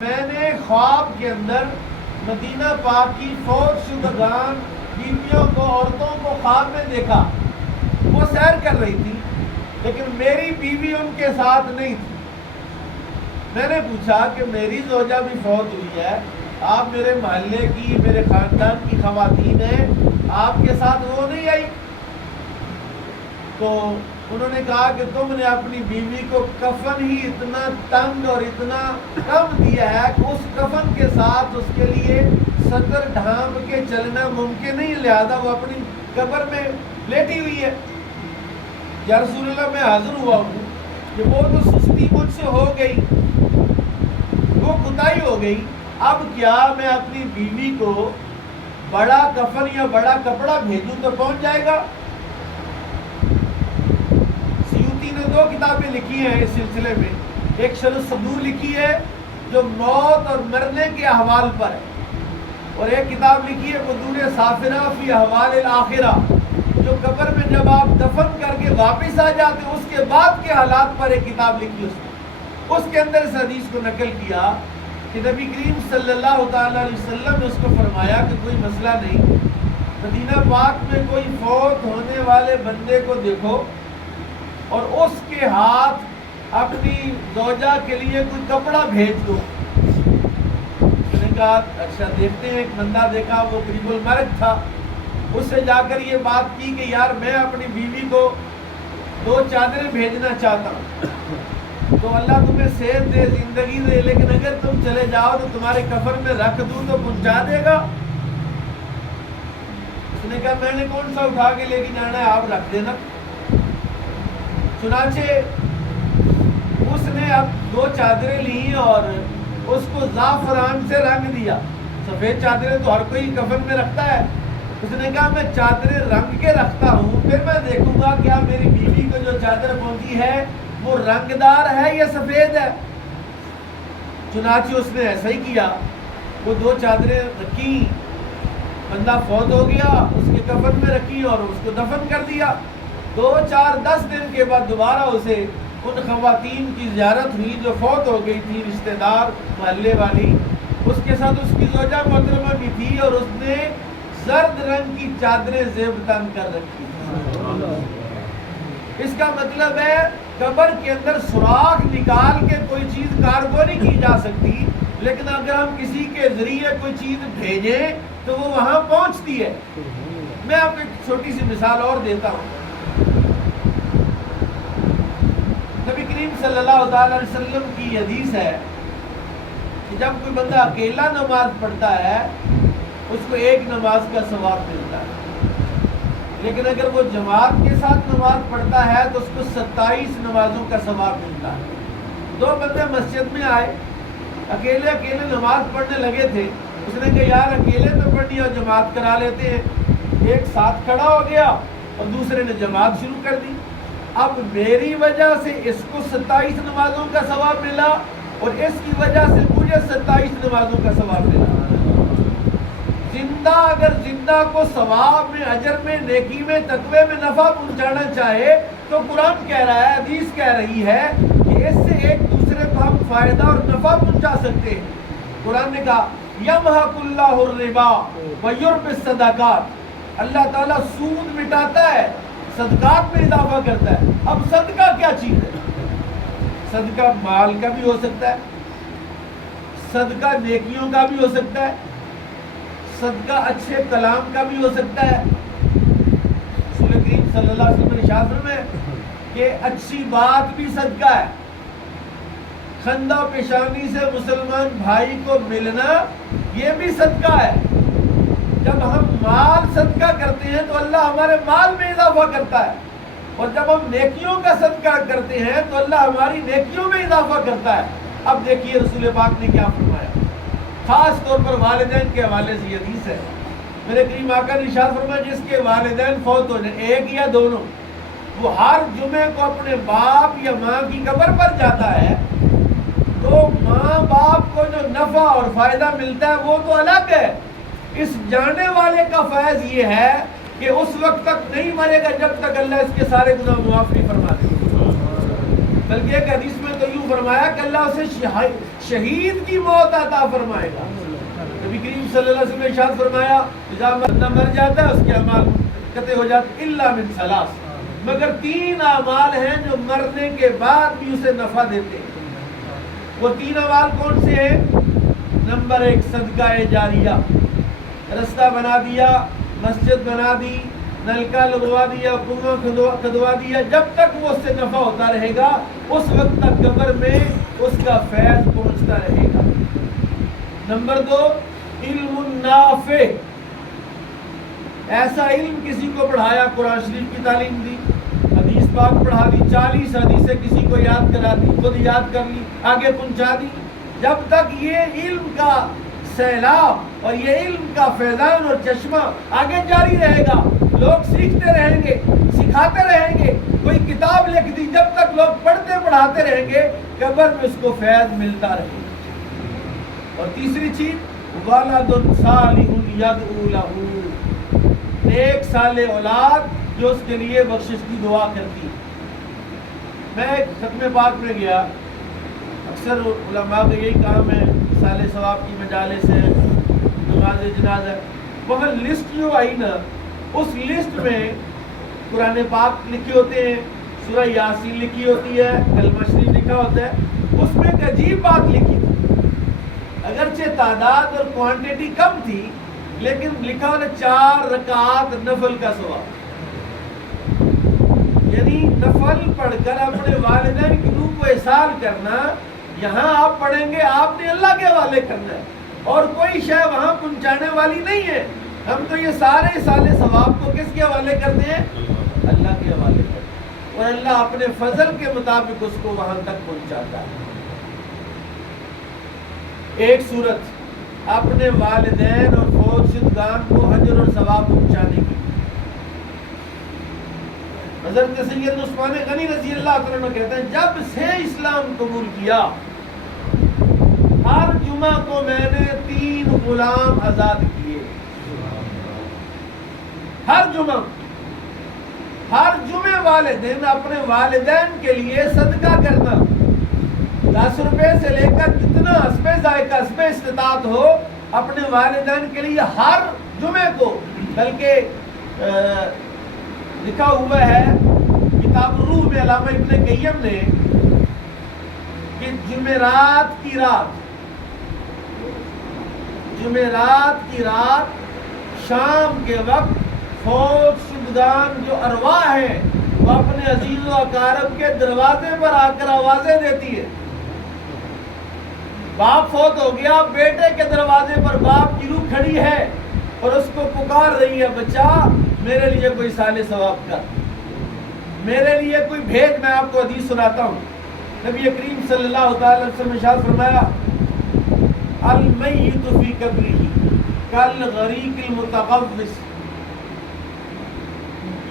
میں نے خواب کے اندر مدینہ پاک کی فوت شدگان بیویوں کو، عورتوں کو خواب میں دیکھا. وہ سیر کر رہی تھی لیکن میری بیوی ان کے ساتھ نہیں تھی. میں نے پوچھا کہ میری زوجہ بھی فوت ہوئی ہے، آپ میرے محلے کی، میرے خاندان کی خواتین ہیں، آپ کے ساتھ وہ نہیں آئی؟ تو انہوں نے کہا کہ تم نے اپنی بیوی کو کفن ہی اتنا تنگ اور اتنا کم دیا ہے کہ اس کفن کے ساتھ اس کے لیے صدر ڈھانپ کے چلنا ممکن نہیں، لہذا وہ اپنی قبر میں لیٹی ہوئی ہے. یا رسول اللہ، میں حاضر ہوا ہوں کہ وہ تو سستی مجھ سے ہو گئی، وہ کوتاہی ہو گئی، اب کیا میں اپنی بیوی کو بڑا کفن یا بڑا کپڑا بھیجوں تو پہنچ جائے گا؟ نے 2 کتابیں لکھی ہیں اس سلسلے میں. ایک شرح الصدور لکھی ہے جو موت اور مرنے کے احوال پر ہے، اور ایک کتاب لکھی ہے بدور سافرہ فی احوال الآخرہ، جو قبر میں جب آپ دفن کر کے واپس آ جاتے ہیں اس کے بعد کے حالات پر ایک کتاب لکھی اس کے اندر اس حدیث کو نقل کیا کہ نبی کریم صلی اللہ تعالی علیہ وسلم نے اس کو فرمایا کہ کوئی مسئلہ نہیں، مدینہ پاک میں کوئی فوت ہونے والے بندے کو دیکھو اور اس کے ہاتھ اپنی زوجہ کے لیے کوئی کپڑا بھیج دو. میں نے کہا اچھا دیکھتے ہیں. ایک بندہ دیکھا، وہ قریب المرگ تھا، اس سے جا کر یہ بات کی کہ یار میں اپنی بیوی کو 2 چادریں بھیجنا چاہتا ہوں، تو اللہ تمہیں صحت دے، زندگی دے، لیکن اگر تم چلے جاؤ تو تمہارے کفن میں رکھ دوں تو پہنچا دے گا؟ اس نے کہا میں نے کون سا اٹھا کے لے کے جانا ہے، آپ رکھ دینا. چنانچہ اس نے اب 2 چادریں لی اور اس کو زعفران سے رنگ دیا. سفید چادریں تو ہر کوئی کفن میں رکھتا ہے. اس نے کہا میں چادریں رنگ کے رکھتا ہوں، پھر میں دیکھوں گا کیا میری بیوی کو جو چادر پہنچی ہے وہ رنگدار ہے یا سفید ہے. چنانچہ اس نے ایسا ہی کیا، وہ 2 چادریں رکھی، بندہ فوت ہو گیا، اس کے کفن میں رکھی اور اس کو دفن کر دیا. 2 4 10 دن کے بعد دوبارہ اسے ان خواتین کی زیارت ہوئی جو فوت ہو گئی تھی، رشتہ دار محلے والی. اس کے ساتھ اس کی زوجہ محترمہ بھی تھی اور اس نے زرد رنگ کی چادریں زیب تن کر رکھی. اس کا مطلب ہے قبر کے اندر سوراخ نکال کے کوئی چیز کارگو نہیں کی جا سکتی، لیکن اگر ہم کسی کے ذریعے کوئی چیز بھیجیں تو وہ وہاں پہنچتی ہے. میں آپ کو ایک چھوٹی سی مثال اور دیتا ہوں. نبی کریم صلی اللہ تعالی علیہ وسلم کی حدیث ہے کہ جب کوئی بندہ اکیلا نماز پڑھتا ہے اس کو 1 نماز کا ثواب ملتا ہے، لیکن اگر وہ جماعت کے ساتھ نماز پڑھتا ہے تو اس کو 27 نمازوں کا ثواب ملتا ہے. 2 بندے مسجد میں آئے، اکیلے نماز پڑھنے لگے تھے. اس نے کہا یار اکیلے تو پڑھنی اور جماعت کرا لیتے ہیں. ایک ساتھ کھڑا ہو گیا اور دوسرے نے جماعت شروع کر دی. اب میری وجہ سے اس کو 27 نمازوں کا ثواب ملا اور اس کی وجہ سے مجھے 27 نمازوں کا ثواب ملا. زندہ اگر زندہ کو ثواب میں، اجر میں، نیکی میں، تقوی میں نفع پہنچانا چاہے تو قرآن کہہ رہا ہے، حدیث کہہ رہی ہے کہ اس سے ایک دوسرے کو ہم فائدہ اور نفع پہنچا سکتے ہیں. قرآن نے کہا یمحق اللہ الربا ویربی الصدقات، اللہ تعالیٰ سود مٹاتا ہے، صدقات میں اضافہ کرتا ہے. اب صدقہ کیا چیز ہے؟ صدقہ مال کا بھی ہو سکتا ہے، صدقہ نیکیوں کا بھی ہو سکتا ہے، صدقہ اچھے کلام کا بھی ہو سکتا ہے. رسول کریم صلی اللہ علیہ وسلم نے ارشاد فرمایا کہ اچھی بات بھی صدقہ ہے. خندہ پیشانی سے مسلمان بھائی کو ملنا یہ بھی صدقہ ہے. جب ہم مال صدقہ کرتے ہیں تو اللہ ہمارے مال میں اضافہ کرتا ہے، اور جب ہم نیکیوں کا صدقہ کرتے ہیں تو اللہ ہماری نیکیوں میں اضافہ کرتا ہے. اب دیکھیے رسول پاک نے کیا فرمایا، خاص طور پر والدین کے حوالے سے حدیث ہے. میرے کریم آقا نے ارشاد فرمایا جس کے والدین فوت ہو جائیں، ایک یا دونوں، وہ ہر جمعے کو اپنے باپ یا ماں کی قبر پر جاتا ہے تو ماں باپ کو جو نفع اور فائدہ ملتا ہے وہ تو الگ ہے. اس جانے والے کا فیض یہ ہے کہ اس وقت تک نہیں مرے گا جب تک اللہ اس کے سارے گناہ معاف نہیں فرما دے. بلکہ ایک حدیث میں تو یوں فرمایا کہ اللہ اسے شہید کی موت عطا فرمائے گا. نبی کریم صلی اللہ علیہ وسلم نے ارشاد فرمایا جب بندہ مر جاتا ہے اس کے اعمال قطع ہو جاتے الا من ثلاث، مگر 3 اعمال ہیں جو مرنے کے بعد بھی اسے نفع دیتے ہیں. وہ 3 اعمال کون سے ہیں؟ نمبر 1 صدقہ جاریہ، رستہ بنا دیا، مسجد بنا دی، نلکا لگوا دیا، کنواں کھدوا دیا، جب تک وہ اس سے نفع ہوتا رہے گا اس وقت تک قبر میں اس کا فیض پہنچتا رہے گا. نمبر 2 علم نافع، ایسا علم کسی کو پڑھایا، قرآن شریف کی تعلیم دی، حدیث پاک پڑھا دی، 40 حدیثیں کسی کو یاد کرا دی، خود یاد کر لی، آگے پہنچا دی. جب تک یہ علم کا سیلاب اور یہ علم کا فیضان اور چشمہ آگے جاری رہے گا، لوگ سیکھتے رہیں گے، سکھاتے رہیں گے، کوئی کتاب لکھ دی، جب تک لوگ پڑھتے پڑھاتے رہیں گے قبر میں اس کو فیض ملتا رہے گا. اور تیسری چیز ولد صالح یدعو لہ، ایک صالح اولاد جو اس کے لیے بخشش کی دعا کرتی ہے. میں ختم پاک میں گیا، اکثر علماء کا یہی کام ہے، صالح ثواب کی مجالس ہے، نماز جنازہ، وہاں لسٹ جو آئی نا، اس لسٹ میں قرآن پاک لکھے ہوتے ہیں، سورہ یاسین لکھی ہوتی ہے، کلمہ شریف لکھا ہوتا ہے. اس میں ایک عجیب بات لکھی تھی، اگرچہ تعداد اور کوانٹیٹی کم تھی لیکن لکھا ہوتا 4 رکعات نفل کا ثواب. یعنی نفل پڑھ کر اپنے والدین کی روح کو احسان کرنا، یہاں آپ پڑھیں گے آپ نے اللہ کے حوالے کرنا ہے اور کوئی شے وہاں پہنچانے والی نہیں ہے. ہم تو یہ سارے سالے ثواب کو کس کے حوالے کرتے ہیں؟ اللہ کے حوالے کرتے ہیں، اور اللہ اپنے فضل کے مطابق اس کو وہاں تک پہنچاتا ہے. ایک صورت اپنے والدین اور فوت شدگان کو اجر اور ثواب پہنچانے کی. حضرت سید عثمان غنی رضی اللہ تعالیٰ عنہ کہتے ہیں جب سے اسلام قبول کیا ہر جمعہ کو میں نے 3 غلام آزاد کیے. ہر جمعے والدین اپنے والدین کے لیے صدقہ کرنا، 10 روپے سے لے کر جتنا حسب ذائقہ حسب استطاعت ہو اپنے والدین کے لیے ہر جمعے کو. بلکہ لکھا ہوا ہے کتاب روح میں علامہ ابن قیم نے کہ جمعرات کی رات شام کے وقت فوت شدگان جو ارواح ہیں وہ اپنے عزیز و اقارب کے دروازے پر آ کر آوازیں دیتی ہے. باپ فوت ہو گیا، بیٹے کے دروازے پر باپ کی روح کھڑی ہے اور اس کو پکار رہی ہے، بچہ میرے لیے کوئی صالح ثواب کر، میرے لیے کوئی بھیج. میں آپ کو حدیث سناتا ہوں. نبی کریم صلی اللہ تعالی وسلم نے ارشاد فرمایا المیت فی قبرہ کالغریق المتغوص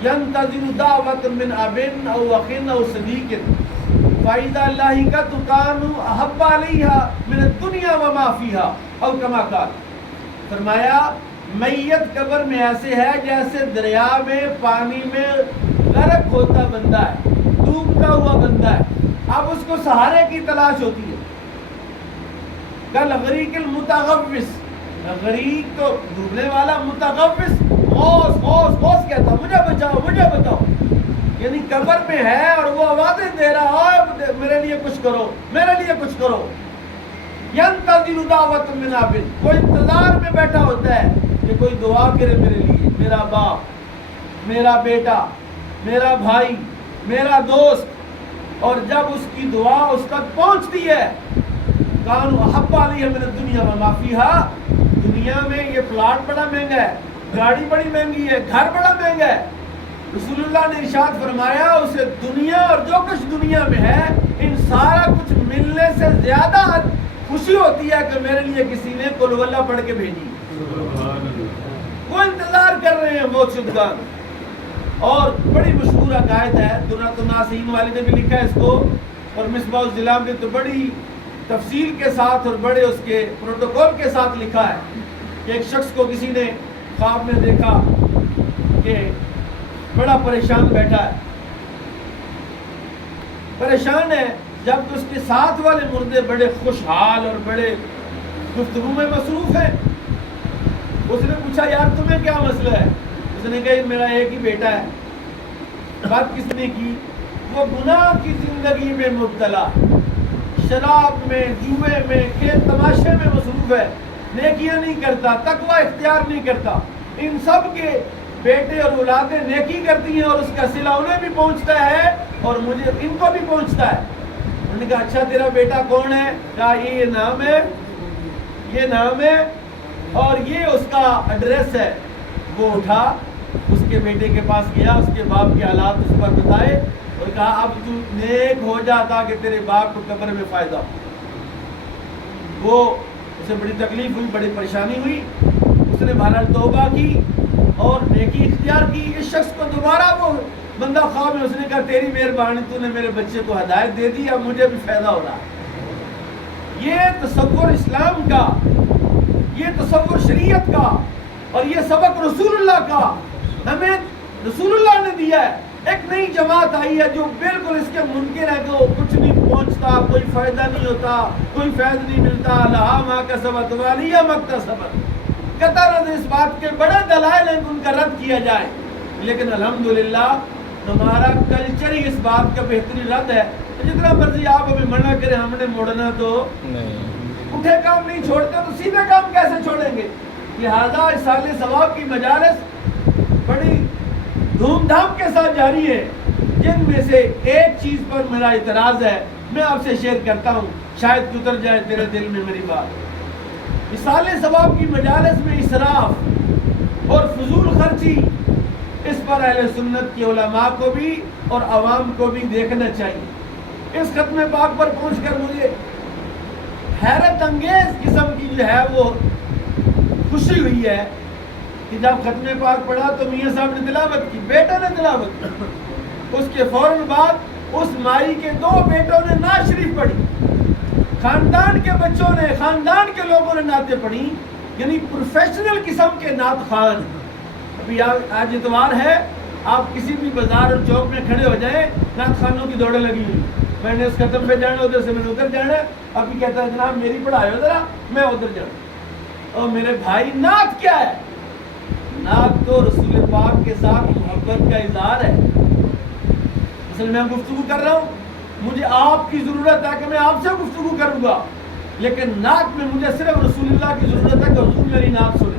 ينتظر دعوة من اب او اخ او صدیق فاذا لاحقت كانوا احب علیها من الدنيا وما فيها او كما قال. فرمایا میت قبر میں ایسے ہے جیسے دریا میں پانی میں غرق ہوتا بندہ ہے، ڈوبتا ہوا بندہ ہے، اب اس کو سہارے کی تلاش ہوتی ہے. کالغریق المتغوص، غریق تو ڈوبنے والا، متغوص غوث کہتا مجھے بچاؤ، یعنی قبر میں ہے اور وہ آوازیں دے رہا ہے میرے لیے کچھ کرو. ینتظر دعوۃ من اب، وہ انتظار میں بیٹھا ہوتا ہے کہ کوئی دعا کرے میرے لیے، میرا باپ، میرا بیٹا، میرا بھائی، میرا دوست. اور جب اس کی دعا اس تک پہنچتی ہے کانوا احب علیہ من الدنیا وما فیہا، دنیا میں یہ پلاٹ بڑا مہنگا ہے، گاڑی بڑی مہنگی ہے، گھر بڑا مہنگا ہے. رسول اللہ نے ارشاد فرمایا اسے دنیا اور جو کچھ دنیا میں ہے ان سارا کچھ ملنے سے زیادہ خوشی ہوتی ہے کہ میرے لیے کسی نے قل ہو اللہ پڑھ کے بھیجی. وہ انتظار کر رہے ہیں موت شدگان. اور بڑی مشہور عقائد ہے، درۃ الناصحین والے نے بھی لکھا ہے اس کو، اور مصباح الظلام نے تو بڑی تفصیل کے ساتھ اور بڑے اس کے پروٹوکول کے ساتھ لکھا ہے کہ ایک شخص کو کسی نے خواب میں دیکھا کہ بڑا پریشان بیٹھا ہے، پریشان ہے، جب اس کے ساتھ والے مردے بڑے خوشحال اور بڑے گفتگو میں مصروف ہیں۔ اس نے پوچھا یار تمہیں کیا مسئلہ ہے؟ اس نے کہا میرا ایک ہی بیٹا ہے۔ بات کس نے کی؟ وہ گناہ کی زندگی میں مبتلا، شراب میں، جوئے میں، کھیل تماشے میں مصروف ہے، نیکیاں نہیں کرتا، تقوی اختیار نہیں کرتا۔ ان سب کے بیٹے اور اولادیں نیکی کرتی ہیں اور اس کا صلہ انہیں بھی پہنچتا ہے اور مجھے ان کو بھی پہنچتا ہے۔ انہوں نے کہا اچھا تیرا بیٹا کون ہے؟ کہا یہ نام ہے، یہ نام ہے اور یہ اس کا ایڈریس ہے۔ وہ اٹھا، اس کے بیٹے کے پاس گیا، اس کے باپ کے حالات اس پر بتائے اور کہا اب تو نیک ہو جا تاکہ تیرے باپ کو قبر میں فائدہ ہو۔ وہ اسے بڑی تکلیف ہوئی، بڑی پریشانی ہوئی، اس نے بہرحال توبہ کی اور نیکی اختیار کی۔ اس شخص کو دوبارہ وہ بندہ خواب میں، اس نے کہا تیری مہربانی، تو نے میرے بچے کو ہدایت دے دی، اب مجھے بھی فائدہ ہو رہا ہے۔ یہ تصور اسلام کا، یہ تصور شریعت کا اور یہ سبق رسول اللہ کا ہمیں رسول اللہ نے دیا ہے۔ ایک نئی جماعت آئی ہے جو بالکل اس کے منکر ہے کہ وہ کچھ نہیں پہنچتا، کوئی فائدہ نہیں ہوتا، کوئی فیض نہیں ملتا، لہا ما کسبت وعلیہا ما اکتسبت۔ قطعاً اس بات کے بڑے دلائل ہیں کہ ان کا رد کیا جائے، لیکن الحمدللہ ہمارا کلچر ہی اس بات کا بہترین رد ہے۔ جتنا مرضی آپ ہمیں منع کریں، ہم نے موڑنا تو اٹھے کام نہیں چھوڑتے، تو سیدھے کام کیسے چھوڑیں گے؟ لہذا اصالہ ثواب کی مجالس بڑی دھوم دھام کے ساتھ جاری ہے، جن میں سے ایک چیز پر میرا اعتراض ہے، میں آپ سے شیئر کرتا ہوں، شاید اتر جائے تیرے دل میں میری بات۔ اصالہ ثواب کی مجالس میں اسراف اور فضول خرچی، اس پر اہل سنت کی علماء کو بھی اور عوام کو بھی دیکھنا چاہیے۔ اس ختم پاک پر پہنچ کر مجھے حیرت انگیز قسم کی جو ہے وہ خوشی ہوئی ہے کہ جب ختم پاک پڑھا تو میاں صاحب نے تلاوت کی، بیٹا نے تلاوت کی، اس کے فوراً بعد اس مائی کے 2 بیٹوں نے نعت شریف پڑھی، خاندان کے بچوں نے، خاندان کے لوگوں نے نعتیں پڑھی، یعنی پروفیشنل قسم کے نعت خوان۔ ابھی آج اتوار ہے، آپ کسی بھی بازار اور چوک میں کھڑے ہو جائیں، نعت خوانوں کی دوڑیں لگی ہوئی، میں نے اس ختم پہ جانا، ادھر سے میں نے ادھر جانا، ابھی کہتا ہے جناب میری پڑھائے ہو ذرا، میں ادھر جانا۔ اور میرے بھائی نعت کیا ہے؟ نعت تو رسول پاک کے ساتھ محبت کا اظہار ہے۔ اصل میں گفتگو کر رہا ہوں، مجھے آپ کی ضرورت ہے کہ میں آپ سے گفتگو کروں گا، لیکن نعت میں مجھے صرف رسول اللہ کی ضرورت ہے کہ حضور میری نعت سنے۔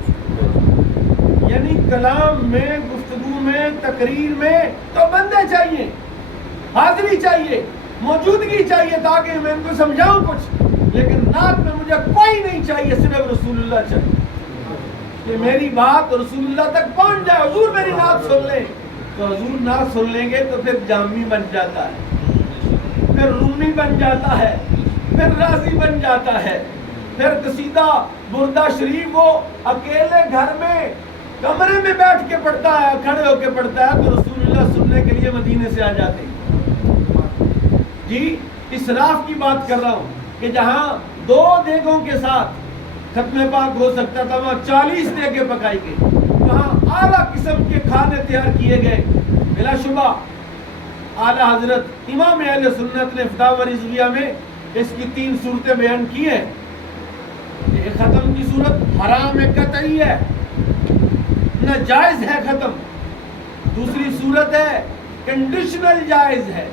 یعنی کلام میں، گفتگو میں، تقریر میں تو بندے چاہیے، حاضری چاہیے، موجودگی چاہیے تاکہ میں ان کو سمجھاؤں کچھ، لیکن نعت میں مجھے کوئی نہیں چاہیے، صرف رسول اللہ چاہیے کہ میری بات رسول اللہ تک پہنچ جائے، حضور میری نعت سن لیں۔ تو حضور نعت سن لیں گے تو پھر جامی بن جاتا ہے، پھر رومی بن جاتا ہے، پھر راضی بن جاتا ہے، پھر قصیدہ بردہ شریف وہ اکیلے گھر میں کمرے میں بیٹھ کے پڑھتا ہے، کھڑے ہو کے پڑھتا ہے، تو رسول اللہ سننے کے لیے مدینے سے آ جاتے ہیں۔ جی اسراف کی بات کر رہا ہوں کہ جہاں 2 دیگوں کے ساتھ ختم پاک ہو سکتا تھا، وہاں 40 دیگیں پکائی گئی، وہاں اعلیٰ قسم کے کھانے تیار کیے گئے۔ بلا شبہ اعلیٰ حضرت امام اہل سنت نے فتاوی رضویہ میں اس کی 3 صورتیں بیان کی ہیں۔ ایک ختم کی صورت حرام قطعی ہے، ناجائز ہے ختم۔ دوسری صورت ہے کنڈیشنل جائز ہے۔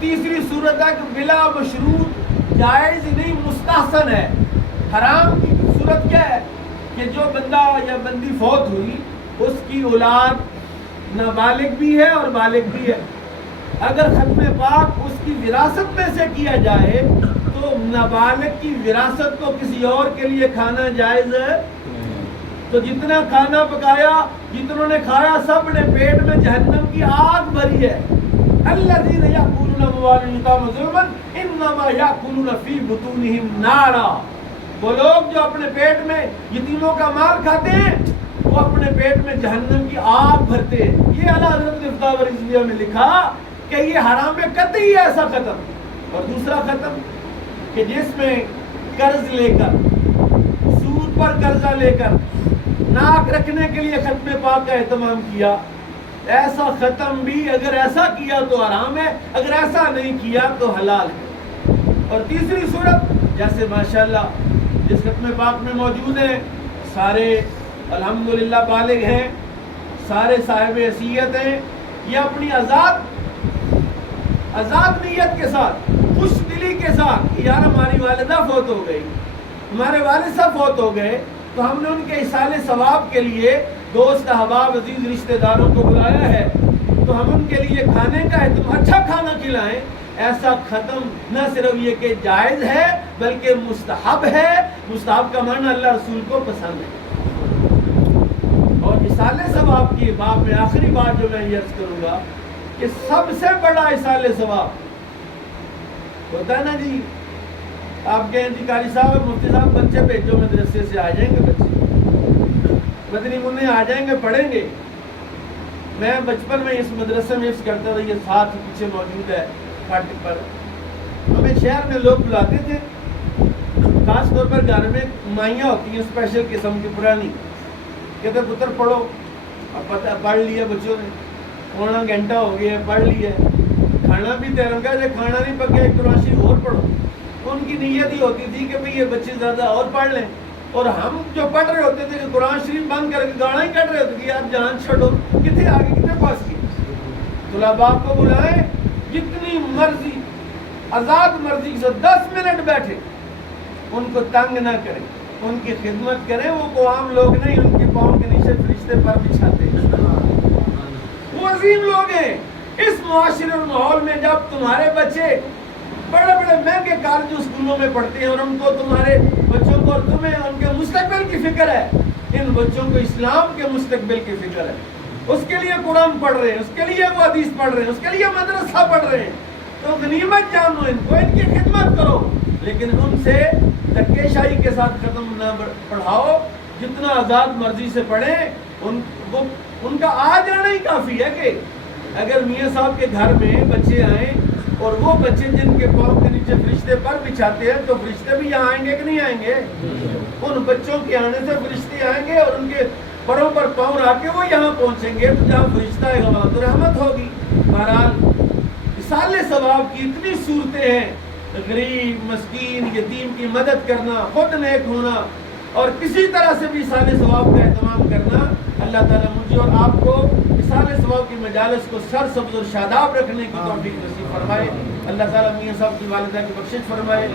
تیسری صورت ہے کہ بلا مشروط جائز نہیں، مستحسن ہے۔ حرام کی صورت کیا ہے کہ جو بندہ یا بندی فوت ہوئی، اس کی اولاد نابالغ بھی ہے اور بالغ بھی ہے، اگر ختم پاک اس کی وراثت میں سے کیا جائے تو نابالغ کی وراثت کو کسی اور کے لیے کھانا جائز ہے۔ تو جتنا کھانا پکایا، جتنوں نے کھایا، سب نے پیٹ میں جہنم کی آگ بھری ہے۔ الذین یأکلون اموال الیتامی ظلما انما یأکلون فی بطونہم نارا۔ وہ لوگ جو اپنے پیٹ میں یتیموں کا مال کھاتے ہیں، وہ اپنے پیٹ میں جہنم کی آگ بھرتے ہیں۔ یہ اعلیٰ حضرت نے فتاوی رضویہ میں لکھا کہ یہ حرام قطعی ہے ایسا ختم۔ اور دوسرا ختم کہ جس میں قرض لے کر، سود پر قرضہ لے کر ناک رکھنے کے لیے ختم پاک کا اہتمام کیا، ایسا ختم بھی اگر ایسا کیا تو حرام ہے، اگر ایسا نہیں کیا تو حلال ہے۔ اور تیسری صورت جیسے ماشاءاللہ جس ختم پاک میں موجود ہیں، سارے الحمدللہ بالغ ہیں، سارے صاحب حیثیت ہیں، یہ اپنی آزاد نیت کے ساتھ، خوش دلی کے ساتھ، یار ہماری والدہ فوت ہو گئی، ہمارے والد صاحب فوت ہو گئے، تو ہم نے ان کے ایصال ثواب کے لیے دوست احباب عزیز رشتہ داروں کو بلایا ہے، تو ہم ان کے لیے کھانے کا ہے تم اچھا کھانا کھلائیں۔ ایسا ختم نہ صرف یہ کہ جائز ہے بلکہ مستحب ہے۔ مستحب کا معنی اللہ رسول کو پسند ہے۔ اور ایصال ثواب کی باب میں آخری بات جو میں یہ عرض کروں گا کہ سب سے بڑا ایصال ثواب ہوتا ہے نا جی، آپ کہیں جی قاری صاحب مفتی صاحب بچے بھیجو مدرسے سے، آ جائیں گے بچے مدنی منع آ جائیں گے، پڑھیں گے۔ میں بچپن میں اس مدرسے میں حفظ کرتا تھا، یہ ساتھ پیچھے موجود ہے پھاٹک پر، ہمیں شہر میں لوگ بلاتے تھے، خاص طور پر گھر میں مائیاں ہوتی ہیں اسپیشل قسم کی پرانی، کہتے پتر پڑھو، اب پڑھ لیا بچوں نے، پونا گھنٹہ ہو گیا پڑھ لیا، کھانا بھی تیرم کا جب کھانا نہیں پکے قرآن شریف اور پڑھو۔ ان کی نیت ہی ہوتی تھی کہ بھئی یہ بچے زیادہ اور پڑھ لیں، اور ہم جو پڑھ رہے ہوتے تھے کہ قرآن شریف بند کر کے گانا ہی کٹ رہے ہوتے کہ یار جان چھڑو، کتنے آگے کتنے پاس کی۔ طلباء کو بلائیں، جتنی مرضی آزاد مرضی سے 10 منٹ بیٹھے، ان کو تنگ نہ کریں، ان کی خدمت کریں، وہ کو عام لوگ نہیں، ان کے پاؤں کے نیچے فرشتے پر بچھاتے ہیں، وہ عظیم لوگ ہیں۔ اس معاشرے اور ماحول میں جب تمہارے بچے بڑے بڑے مہنگے کالج اسکولوں میں پڑھتے ہیں اور ان کو تمہارے بچوں کو اور تمہیں ان کے مستقبل کی فکر ہے، ان بچوں کو اسلام کے مستقبل کی فکر ہے، اس کے لیے قرآن پڑھ رہے ہیں، اس کے لیے وہ حدیث پڑھ رہے ہیں، اس کے لیے مدرسہ پڑھ رہے ہیں، تو غنیمت جانو ان کو، ان کی خدمت کرو، لیکن ان سے دھکے شاہی کے ساتھ ختم نہ پڑھاؤ، جتنا آزاد مرضی سے پڑھیں۔ ان کا آ جانا ہی کافی ہے کہ اگر میاں صاحب کے گھر میں بچے آئیں اور وہ بچے جن کے پاؤں کے نیچے فرشتے پر بچھاتے ہیں، تو فرشتے بھی یہاں آئیں گے کہ نہیں آئیں گے؟ ان بچوں کے آنے سے فرشتے آئیں گے اور ان کے پروں پر پاؤں رکھ کے وہ یہاں پہنچیں گے، تو جہاں فرشتہ آئے گا وہاں تو رحمت ہوگی۔ بہرحال ایصال ثواب کی اتنی صورتیں ہیں، غریب مسکین یتیم کی مدد کرنا، خود نیک ہونا، اور کسی طرح سے بھی ایصال ثواب کا اہتمام کرنا۔ اللہ تعالیٰ مجھے اور آپ کو ایصال ثواب کی مجالس کو سر سبز اور شاداب رکھنے کی توفیق نصیب فرمائے۔ اللہ تعالیٰ میاں صاحب کی والدہ کی بخشش فرمائے۔